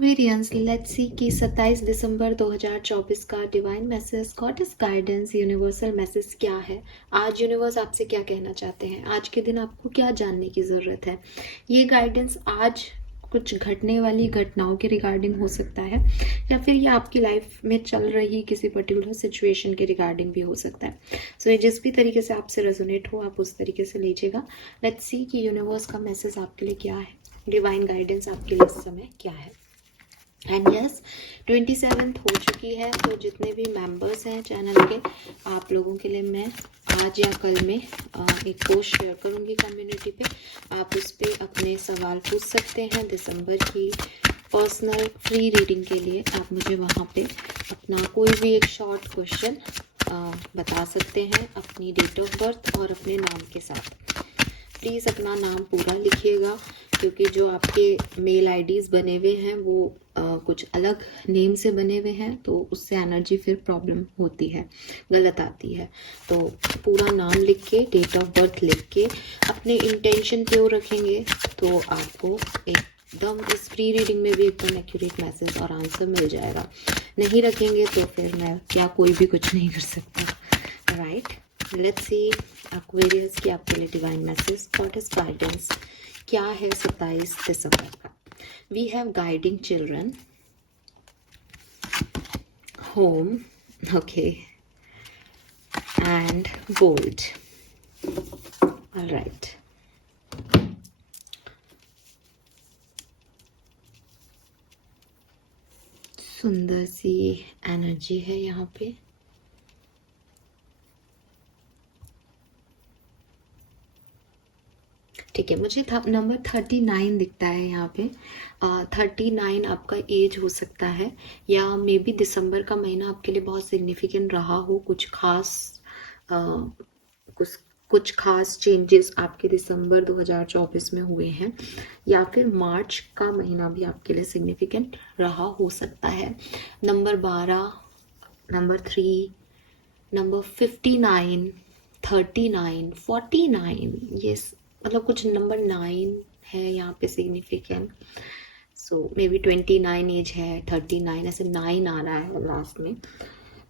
Aquarians, let's see कि 27 दिसंबर 2024 का divine message, goddess guidance, universal message क्या है। आज यूनिवर्स आपसे क्या कहना चाहते हैं, आज के दिन आपको क्या जानने की ज़रूरत है। ये गाइडेंस आज कुछ घटने वाली घटनाओं के रिगार्डिंग हो सकता है, या फिर ये आपकी लाइफ में चल रही किसी पर्टिकुलर सिचुएशन के रिगार्डिंग भी हो सकता है। सो ये जिस भी तरीके से आपसे रेजोनेट हो आप उस तरीके से लीजिएगा। लेट्स सी कि यूनिवर्स का मैसेज आपके लिए क्या है, डिवाइन गाइडेंस आपके लिए इस समय क्या है। एंड यस, 27th हो चुकी है, तो जितने भी मेंबर्स हैं चैनल के, आप लोगों के लिए मैं आज या कल में एक पोस्ट शेयर करूंगी कम्युनिटी पे। आप उस पर अपने सवाल पूछ सकते हैं दिसंबर की पर्सनल फ्री रीडिंग के लिए। आप मुझे वहाँ पे अपना कोई भी एक शॉर्ट क्वेश्चन बता सकते हैं, अपनी डेट ऑफ बर्थ और अपने नाम के साथ। प्लीज़ अपना नाम पूरा लिखिएगा, क्योंकि जो आपके मेल आईडीज़ बने हुए हैं वो कुछ अलग नेम से बने हुए हैं, तो उससे एनर्जी फिर प्रॉब्लम होती है, गलत आती है। तो पूरा नाम लिख के, डेट ऑफ बर्थ लिख के, अपने इंटेंशन प्योर रखेंगे तो आपको एकदम इस फ्री रीडिंग में भी एकदम एक्यूरेट मैसेज और आंसर मिल जाएगा। नहीं रखेंगे तो फिर मैं क्या, कोई भी कुछ नहीं कर सकता, राइट। लेट्स सी एक्वेरियस की आपके लिए डिवाइन मैसेज, गॉडेस गाइडेंस क्या है 27 दिसंबर का। We have guiding children, home, okay, and gold. Alright, सुंदर सी एनर्जी है यहाँ पे। ठीक है, मुझे नंबर 39 दिखता है यहाँ पे। 39 आपका एज हो सकता है, या मे बी दिसंबर का महीना आपके लिए बहुत सिग्निफिकेंट रहा हो, कुछ खास कुछ खास चेंजेस आपके दिसंबर 2024 में हुए हैं, या फिर मार्च का महीना भी आपके लिए सिग्निफिकेंट रहा हो सकता है। नंबर 12, नंबर 3, नंबर 59, 39, 49, ये मतलब कुछ नंबर 9 है यहाँ पे significant. So may be 29 age है, 39 ऐसे 9 आ रहा है लास्ट में।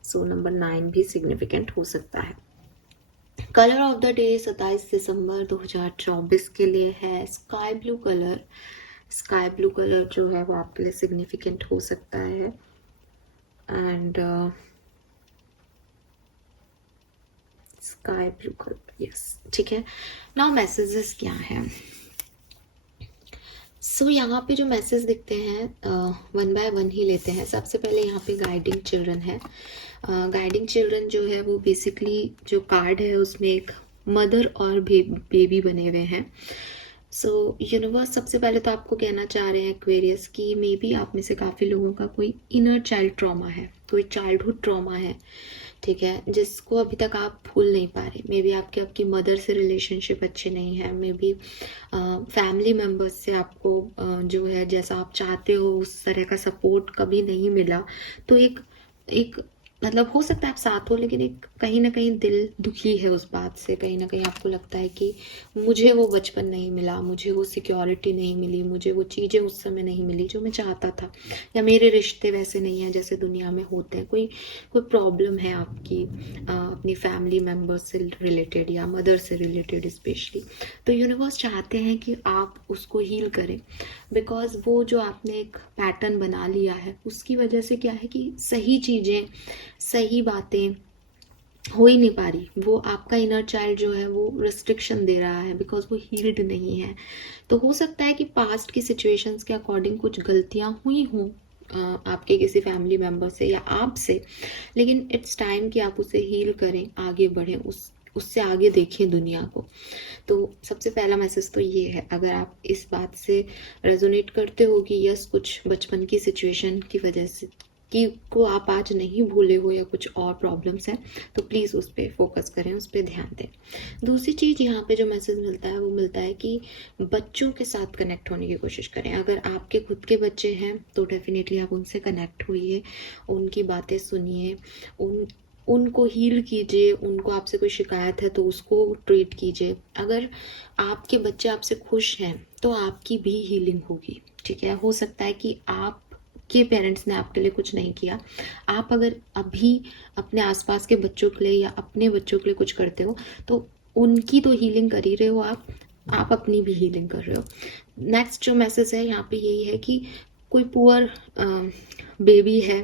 सो नंबर 9 भी सिग्निफिकेंट हो सकता है। कलर ऑफ द डे 27 दिसंबर 2024 के लिए है sky blue colour. Sky blue colour जो है वो आपके लिए सिग्निफिकेंट हो सकता है। And sky blue colour, yes, ठीक है। नाउ मैसेजेस क्या है। सो यहाँ पे जो मैसेज दिखते हैं वन बाय वन ही लेते हैं। सबसे पहले यहाँ पे गाइडिंग चिल्ड्रन है। गाइडिंग चिल्ड्रन जो है वो बेसिकली जो कार्ड है उसमें एक मदर और बेबी बने हुए हैं। सो यूनिवर्स सबसे पहले तो आपको कहना चाह रहे हैं एक्वेरियस की मे बी आप में से काफ़ी लोगों का कोई इनर चाइल्ड ट्रॉमा है, कोई चाइल्डहुड ट्रॉमा है, ठीक है, जिसको अभी तक आप भूल नहीं पा रहे। मे बी आपकी मदर से रिलेशनशिप अच्छे नहीं है, मे बी फैमिली मेम्बर्स से आपको जो है जैसा आप चाहते हो उस तरह का सपोर्ट कभी नहीं मिला। तो एक मतलब हो सकता है आप साथ हो, लेकिन एक कहीं ना कहीं दिल दुखी है उस बात से। कहीं ना कहीं आपको लगता है कि मुझे वो बचपन नहीं मिला, मुझे वो सिक्योरिटी नहीं मिली, मुझे वो चीज़ें उस समय नहीं मिली जो मैं चाहता था, या मेरे रिश्ते वैसे नहीं हैं जैसे दुनिया में होते हैं। कोई कोई प्रॉब्लम है आपकी अपनी फैमिली मेम्बर्स से रिलेटेड या मदर से रिलेटेड स्पेशली। तो यूनिवर्स चाहते हैं कि आप उसको हील करें, बिकॉज वो जो आपने एक पैटर्न बना लिया है उसकी वजह से क्या है कि सही चीज़ें, सही बातें हो ही नहीं पा रही। वो आपका इनर चाइल्ड जो है वो रिस्ट्रिक्शन दे रहा है, बिकॉज वो हील्ड नहीं है। तो हो सकता है कि पास्ट की सिचुएशंस के अकॉर्डिंग कुछ गलतियां हुई हों आपके किसी फैमिली मेम्बर से या आपसे, लेकिन इट्स टाइम कि आप उसे हील करें, आगे बढ़ें, उससे आगे देखें दुनिया को। तो सबसे पहला मैसेज तो ये है, अगर आप इस बात से रेजोनेट करते हो कि यस कुछ बचपन की सिचुएशन की वजह से कि को आप आज नहीं भूले हो या कुछ और प्रॉब्लम्स हैं, तो प्लीज़ उस पर फोकस करें, उस पर ध्यान दें। दूसरी चीज़ यहाँ पे जो मैसेज मिलता है वो मिलता है कि बच्चों के साथ कनेक्ट होने की कोशिश करें। अगर आपके खुद के बच्चे हैं तो डेफिनेटली आप उनसे कनेक्ट होइए, उनकी बातें सुनिए, उनको हील कीजिए। उनको आपसे कोई शिकायत है तो उसको ट्रीट कीजिए। अगर आपके बच्चे आपसे खुश हैं तो आपकी भी हीलिंग होगी, ठीक है। हो सकता है कि आप आपके पेरेंट्स ने आपके लिए कुछ नहीं किया, आप अगर अभी अपने आसपास के बच्चों के लिए या अपने बच्चों के लिए कुछ करते हो तो उनकी तो हीलिंग कर ही रहे हो आप अपनी भी हीलिंग कर रहे हो। नेक्स्ट जो मैसेज है यहाँ पे यही है कि कोई पुअर बेबी है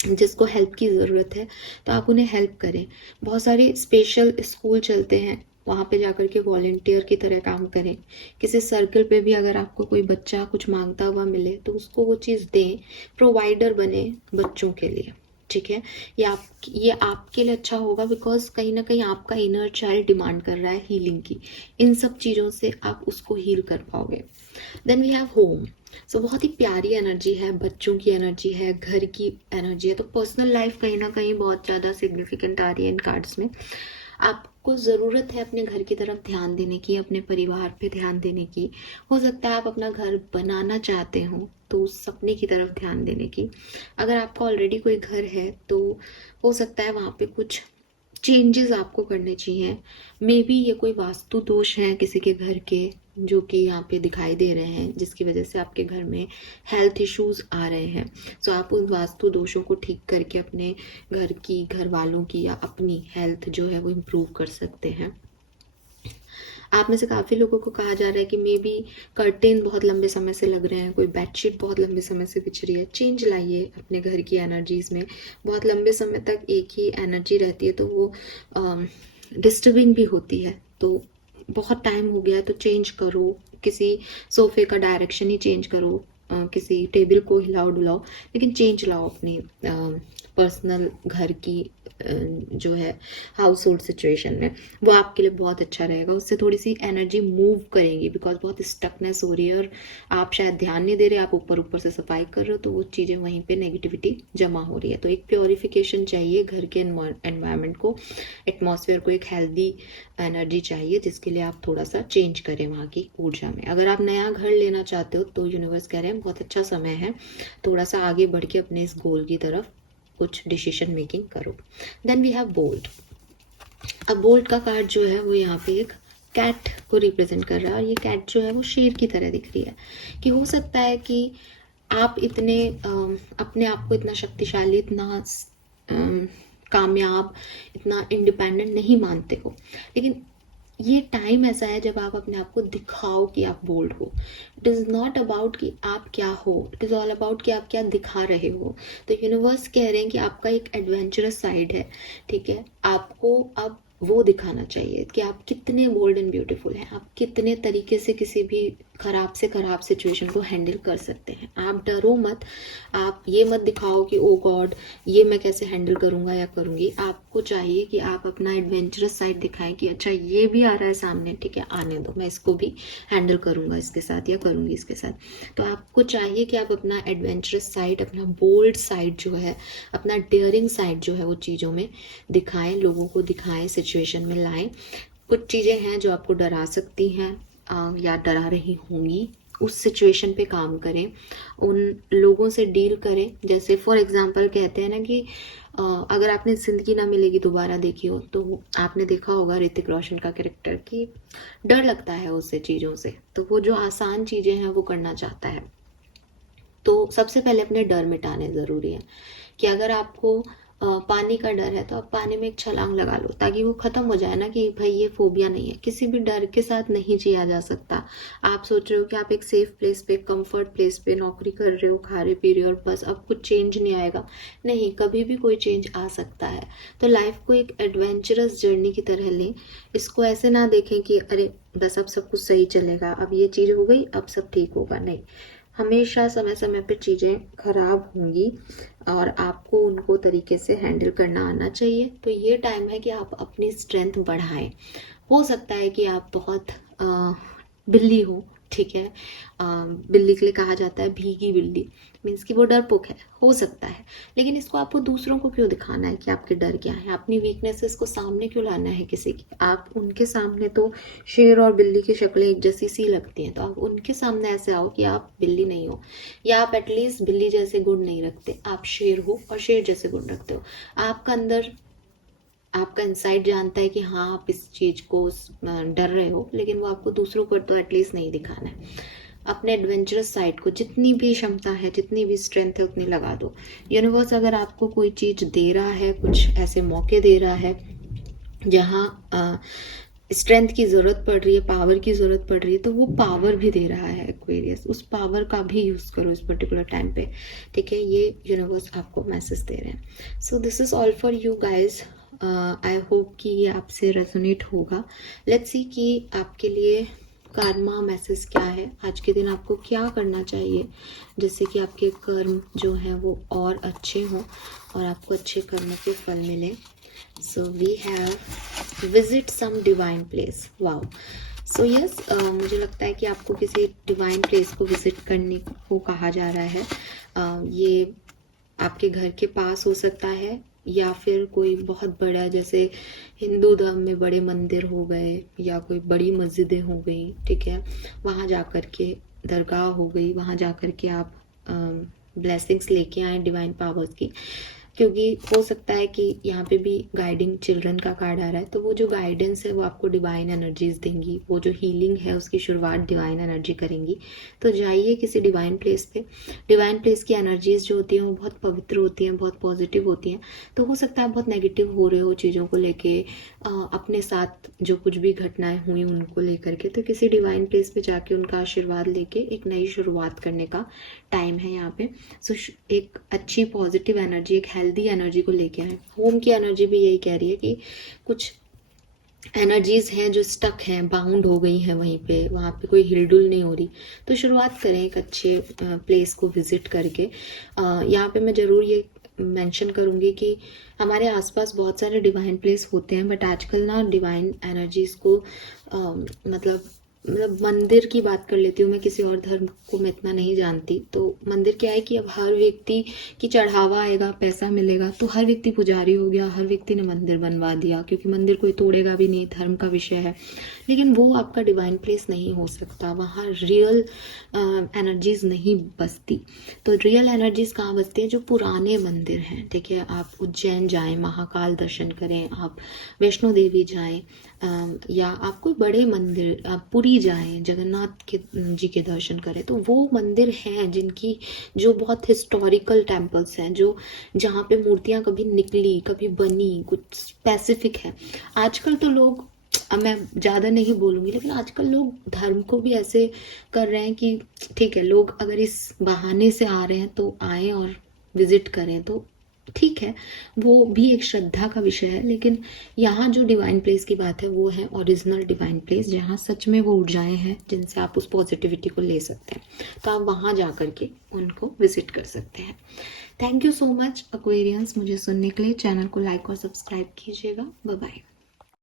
जिसको हेल्प की ज़रूरत है तो आप उन्हें हेल्प करें। बहुत सारे स्पेशल स्कूल चलते हैं, वहाँ पे जाकर के वॉलेंटियर की तरह काम करें। किसी सर्कल पे भी अगर आपको कोई बच्चा कुछ मांगता हुआ मिले तो उसको वो चीज़ दें, प्रोवाइडर बने बच्चों के लिए, ठीक है। ये आपके लिए अच्छा होगा बिकॉज कहीं ना कहीं आपका इनर चाइल्ड डिमांड कर रहा है हीलिंग की। इन सब चीज़ों से आप उसको हील कर पाओगे। Then we have home. So बहुत ही प्यारी एनर्जी है, बच्चों की एनर्जी है, घर की एनर्जी है। तो पर्सनल लाइफ कहीं ना कहीं बहुत ज़्यादा सिग्निफिकेंट आ रही है इन कार्ड्स में। आपको ज़रूरत है अपने घर की तरफ ध्यान देने की, अपने परिवार पे ध्यान देने की। हो सकता है आप अपना घर बनाना चाहते हो तो उस सपने की तरफ ध्यान देने की। अगर आपका ऑलरेडी कोई घर है तो हो सकता है वहाँ पे कुछ चेंजेस आपको करने चाहिए। मे बी ये कोई वास्तु दोष है किसी के घर के जो कि यहाँ पे दिखाई दे रहे हैं, जिसकी वजह से आपके घर में हेल्थ इश्यूज आ रहे हैं। सो आप उन वास्तु दोषों को ठीक करके अपने घर की, घर वालों की या अपनी हेल्थ जो है वो इम्प्रूव कर सकते हैं। आप में से काफ़ी लोगों को कहा जा रहा है कि मे बी कर्टेन बहुत लंबे समय से लग रहे हैं, कोई बेडशीट बहुत लंबे समय से बिछ रही है। चेंज लाइए अपने घर की एनर्जीज में। बहुत लंबे समय तक एक ही एनर्जी रहती है तो वो डिस्टर्बिंग भी होती है। तो बहुत टाइम हो गया है तो चेंज करो, किसी सोफे का डायरेक्शन ही चेंज करो, किसी टेबल को हिलाओ डुलाओ, लेकिन चेंज लाओ अपनी पर्सनल घर की जो है हाउस होल्ड सिचुएशन में। वो आपके लिए बहुत अच्छा रहेगा, उससे थोड़ी सी एनर्जी मूव करेंगी बिकॉज बहुत स्टकनेस हो रही है और आप शायद ध्यान नहीं दे रहे, आप ऊपर ऊपर से सफाई कर रहे हो तो वो चीज़ें वहीं पे नेगेटिविटी जमा हो रही है। तो एक प्योरिफिकेशन चाहिए घर के एनवायरनमेंट को, एटमॉस्फेयर को, एक हेल्दी एनर्जी चाहिए जिसके लिए आप थोड़ा सा चेंज करें वहाँ की ऊर्जा में। अगर आप नया घर लेना चाहते हो तो यूनिवर्स कह रहे हैं बहुत अच्छा समय है, थोड़ा सा आगे बढ़ के अपने इस गोल की तरफ कुछ डिसीजन मेकिंग करो। Then we have bold. अब बोल्ड का कार्ड जो है वो यहाँ पे एक कैट को रिप्रेजेंट कर रहा है और ये कैट जो है वो शेर की तरह दिख रही है। कि हो सकता है कि आप इतने अपने आप को इतना शक्तिशाली, इतना कामयाब, इतना इंडिपेंडेंट नहीं मानते हो, लेकिन ये टाइम ऐसा है जब आप अपने आप को दिखाओ कि आप बोल्ड हो। इट इज़ नॉट अबाउट कि आप क्या हो, इट इज़ ऑल अबाउट कि आप क्या दिखा रहे हो। तो यूनिवर्स कह रहे हैं कि आपका एक एडवेंचरस साइड है, ठीक है। आपको अब वो दिखाना चाहिए कि आप कितने बोल्ड एंड ब्यूटीफुल हैं, आप कितने तरीके से किसी भी खराब से खराब सिचुएशन को हैंडल कर सकते हैं। आप डरो मत, आप ये मत दिखाओ कि ओ गॉड ये मैं कैसे हैंडल करूँगा या करूँगी। आपको चाहिए कि आप अपना एडवेंचरस साइड दिखाएं कि अच्छा ये भी आ रहा है सामने, ठीक है आने दो, मैं इसको भी हैंडल करूँगा इसके साथ या करूँगी इसके साथ। तो आपको चाहिए कि आप अपना एडवेंचरस साइड, अपना बोल्ड साइड जो है, अपना डेयरिंग साइड जो है वो चीज़ों में दिखाएं, लोगों को दिखाएं, सिचुएशन में लाएं। कुछ चीज़ें हैं जो आपको डरा सकती हैं या डरा रही होंगी, उस सिचुएशन पे काम करें, उन लोगों से डील करें। जैसे फॉर एग्जांपल कहते हैं ना कि अगर आपने ज़िंदगी ना मिलेगी दोबारा देखी हो तो आपने देखा होगा ऋतिक रोशन का कैरेक्टर कि डर लगता है उससे, चीज़ों से, तो वो जो आसान चीज़ें हैं वो करना चाहता है। तो सबसे पहले अपने डर मिटाने ज़रूरी है कि अगर आपको पानी का डर है तो आप पानी में एक छलांग लगा लो ताकि वो ख़त्म हो जाए ना कि भाई ये फोबिया नहीं है। किसी भी डर के साथ नहीं जिया जा सकता। आप सोच रहे हो कि आप एक सेफ प्लेस पे, कंफर्ट प्लेस पे नौकरी कर रहे हो, खा रहे पी रहे हो और बस अब कुछ चेंज नहीं आएगा, नहीं, कभी भी कोई चेंज आ सकता है। तो लाइफ को एक एडवेंचरस जर्नी की तरह लें। इसको ऐसे ना देखें कि अरे बस अब सब कुछ सही चलेगा, अब ये चीज़ हो गई अब सब ठीक होगा, नहीं। हमेशा समय समय पे चीज़ें खराब होंगी और आपको उनको तरीके से हैंडल करना आना चाहिए। तो ये टाइम है कि आप अपनी स्ट्रेंथ बढ़ाएं। हो सकता है कि आप बहुत बिल्ली हो, ठीक है, बिल्ली के लिए कहा जाता है भीगी बिल्ली, मीन्स कि वो डरपोक है, हो सकता है, लेकिन इसको आपको दूसरों को क्यों दिखाना है कि आपके डर क्या है, अपनी वीकनेसेस को सामने क्यों लाना है किसी की। आप उनके सामने तो शेर और बिल्ली की शक्लें एक जैसी सी लगती हैं, तो आप उनके सामने ऐसे आओ कि आप बिल्ली नहीं हो, या आप एटलीस्ट बिल्ली जैसे गुण नहीं रखते, आप शेर हो और शेर जैसे गुण रखते हो। आपका अंदर, आपका इंसाइट जानता है कि हाँ आप इस चीज़ को डर रहे हो, लेकिन वो आपको दूसरों पर तो एटलीस्ट नहीं दिखाना है। अपने एडवेंचरस साइड को जितनी भी क्षमता है, जितनी भी स्ट्रेंथ है उतनी लगा दो। यूनिवर्स अगर आपको कोई चीज़ दे रहा है, कुछ ऐसे मौके दे रहा है जहाँ स्ट्रेंथ की ज़रूरत पड़ रही है, पावर की ज़रूरत पड़ रही है, तो वो पावर भी दे रहा है एक्वेरियस। उस पावर का भी यूज़ करो इस पर्टिकुलर टाइम पे, ठीक है। ये यूनिवर्स आपको मैसेज दे रहे हैं। So this is all for you guys. I hope कि ये आपसे रेजोनेट होगा। लेट्स सी कि आपके लिए कर्मा मैसेज क्या है। आज के दिन आपको क्या करना चाहिए जिससे कि आपके कर्म जो हैं वो और अच्छे हों और आपको अच्छे कर्मों के फल मिले। So we have visit some divine place. Wow. So yes, मुझे लगता है कि आपको किसी डिवाइन प्लेस को विजिट करने को कहा जा रहा है। ये आपके घर के पास हो सकता है या फिर कोई बहुत बड़ा, जैसे हिंदू धर्म में बड़े मंदिर हो गए या कोई बड़ी मस्जिदें हो गई, ठीक है। वहाँ जा कर के दरगाह हो गई, वहाँ जा कर के आप ब्लेसिंग्स लेके आए डिवाइन पावर्स की, क्योंकि हो सकता है कि यहाँ पे भी गाइडिंग चिल्ड्रन का कार्ड आ रहा है। तो वो जो गाइडेंस है वो आपको डिवाइन एनर्जीज देंगी, वो जो हीलिंग है उसकी शुरुआत डिवाइन एनर्जी करेंगी। तो जाइए किसी डिवाइन प्लेस पे। डिवाइन प्लेस की एनर्जीज जो होती हैं वो बहुत पवित्र होती हैं, बहुत पॉजिटिव होती हैं। तो हो सकता है बहुत नेगेटिव हो रहे हो चीज़ों को लेके, अपने साथ जो कुछ भी घटनाएं हुई उनको लेकर के, तो किसी डिवाइन प्लेस पे जाके उनका आशीर्वाद लेके एक नई शुरुआत करने का टाइम है यहाँ पे। सो एक अच्छी पॉजिटिव एनर्जी, एक हेल्दी एनर्जी को लेके आए। होम की एनर्जी भी यही कह रही है कि कुछ एनर्जीज हैं जो स्टक हैं, बाउंड हो गई हैं वहीं पे, वहाँ पे कोई हिलडुल नहीं हो रही। तो शुरुआत करें एक अच्छे प्लेस को विजिट करके। यहाँ पे मैं ज़रूर ये मेंशन करूँगी कि हमारे आसपास बहुत सारे डिवाइन प्लेस होते हैं, बट आजकल ना डिवाइन एनर्जीज को मतलब मंदिर की बात कर लेती हूँ मैं, किसी और धर्म को मैं इतना नहीं जानती। तो मंदिर क्या है कि अब हर व्यक्ति की चढ़ावा आएगा, पैसा मिलेगा, तो हर व्यक्ति पुजारी हो गया, हर व्यक्ति ने मंदिर बनवा दिया, क्योंकि मंदिर कोई तोड़ेगा भी नहीं, धर्म का विषय है। लेकिन वो आपका डिवाइन प्लेस नहीं हो सकता, वहाँ रियल एनर्जीज नहीं बसती। तो रियल एनर्जीज कहाँ बसती हैं? जो पुराने मंदिर हैं, ठीक है। आप उज्जैन जाएं, महाकाल दर्शन करें, आप वैष्णो देवी जाएं, या आप कोई बड़े मंदिर, आप पुरी जाएं, जगन्नाथ के जी के दर्शन करें। तो वो मंदिर हैं जिनकी, जो बहुत हिस्टोरिकल टेम्पल्स हैं, जो जहाँ पे मूर्तियाँ कभी निकली, कभी बनी, कुछ स्पेसिफिक है। आजकल तो लोग, अब मैं ज़्यादा नहीं बोलूँगी, लेकिन आजकल लोग धर्म को भी ऐसे कर रहे हैं कि ठीक है, लोग अगर इस बहाने से आ रहे हैं तो आएँ और विजिट करें, तो ठीक है, वो भी एक श्रद्धा का विषय है। लेकिन यहाँ जो डिवाइन प्लेस की बात है वो है ओरिजिनल डिवाइन प्लेस, जहाँ सच में वो ऊर्जाएं हैं जिनसे आप उस पॉजिटिविटी को ले सकते हैं। तो आप वहाँ जा कर के उनको विजिट कर सकते हैं। Thank you so much Aquarians मुझे सुनने के लिए। चैनल को लाइक और सब्सक्राइब कीजिएगा। Bye bye.